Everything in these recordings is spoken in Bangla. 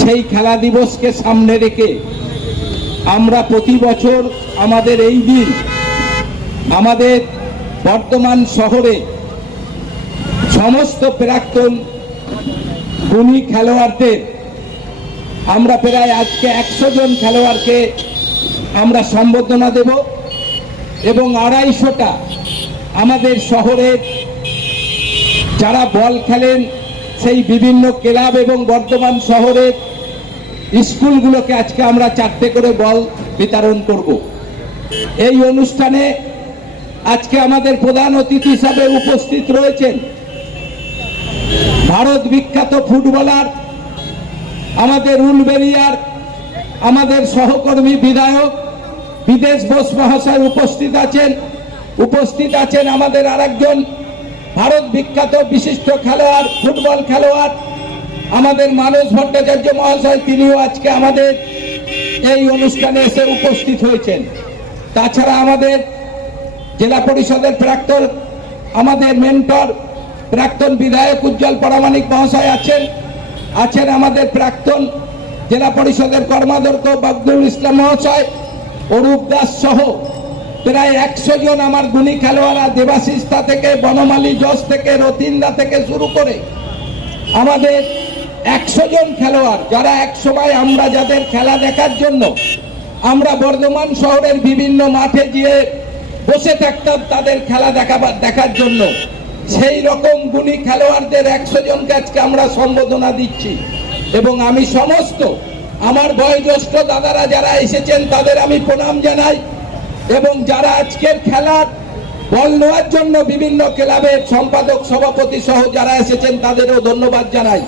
সেই খেলা দিবসকে সামনে রেখে আমরা প্রতি বছর আমাদের এই দিন আমাদের বর্তমান শহরে সমস্ত প্রাক্তন গুণী খেলোয়াড়দের আমরা প্রায় আজকে একশো জন খেলোয়াড়কে আমরা সম্বর্ধনা দেব এবং আড়াইশোটা আমাদের শহরের যারা বল খেলেন সেই বিভিন্ন ক্লাব এবং বর্তমান শহরের স্কুলগুলোকে আজকে আমরা চারটে করে বল বিতরণ করব। এই অনুষ্ঠানে আজকে আমাদের প্রধান অতিথি হিসাবে উপস্থিত রয়েছেন ভারত বিখ্যাত ফুটবলার, আমাদের উলবেরিয়ার আমাদের সহকর্মী বিধায়ক, বিদেশ বোস মহাশয় উপস্থিত আছেন। উপস্থিত আছেন আমাদের আরেকজন ভারত বিখ্যাত বিশিষ্ট খেলোয়াড়, ফুটবল খেলোয়াড় আমাদের মানস ভট্টাচার্য মহাশয় তিনিও আজকে আমাদের এই অনুষ্ঠানে এসে উপস্থিত হয়েছেন। তাছাড়া আমাদের জেলা পরিষদের প্রাক্তন, আমাদের মেন্টর, প্রাক্তন বিধায়ক উজ্জ্বল পরামানিক মহাশয় আছেন আছেন আমাদের প্রাক্তন জেলা পরিষদের কর্মাধ্যক্ষ বাবদুল ইসলাম মহাশয়, অরূপ দাস সহ প্রায় একশো জন আমার গুণী খেলোয়াড়রা দেবাশিস্তা থেকে, বনমালী যশ থেকে রতিন্দা থেকে শুরু করে আমাদের একশো জন খেলোয়াড়, যারা এক সময় আমরা যাদের খেলা দেখার জন্য আমরা বর্ধমান শহরের বিভিন্ন মাঠে গিয়ে বসে থাকতাম তাদের খেলা দেখাবার দেখার জন্য। সেই রকম গুণী খেলোয়াড়দের একশো জনকে আজকে আমরা সম্বোধনা দিচ্ছি। এবং আমি সমস্ত, আমার বয়োজ্যেষ্ঠ দাদারা যারা এসেছেন তাদের আমি প্রণাম জানাই। এবং যারা আজকের খেলার বল নেওয়ার জন্য বিভিন্ন ক্লাবের সম্পাদক, সভাপতি সহ যারা এসেছেন তাদেরও ধন্যবাদ জানাই।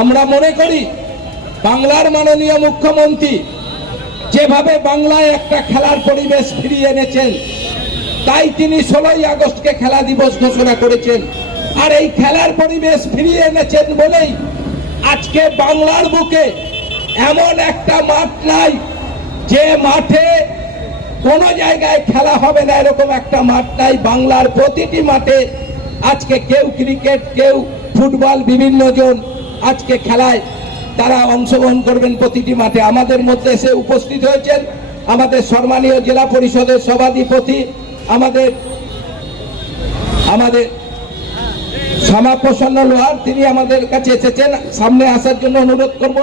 আমরা মনে করি বাংলার মাননীয় মুখ্যমন্ত্রী যেভাবে বাংলায় একটা খেলার পরিবেশ ফিরিয়ে এনেছেন, তাই তিনি ষোলোই আগস্টকে খেলা দিবস ঘোষণা করেছেন। আর এই খেলার পরিবেশ ফিরিয়ে এনেছেন বলেই আজকে বাংলার বুকে এমন একটা মাঠ নাই যে মাঠে কোনো জায়গায় খেলা হবে না, এরকম একটা মাঠ নাই। বাংলার প্রতিটি মাঠে আজকে কেউ ক্রিকেট, কেউ ফুটবল, বিভিন্ন জন আজকে খেলায় তারা অংশগ্রহণ করবেন প্রতিটি মাঠে। আমাদের মধ্যে এসে উপস্থিত হয়েছেন আমাদের সম্মানীয় জেলা পরিষদের সভাধিপতি, আমাদের আমাদের শ্যামাপ্রসন্ন লোহার, তিনি আমাদের কাছে এসেছেন। সামনে আসার জন্য অনুরোধ করব।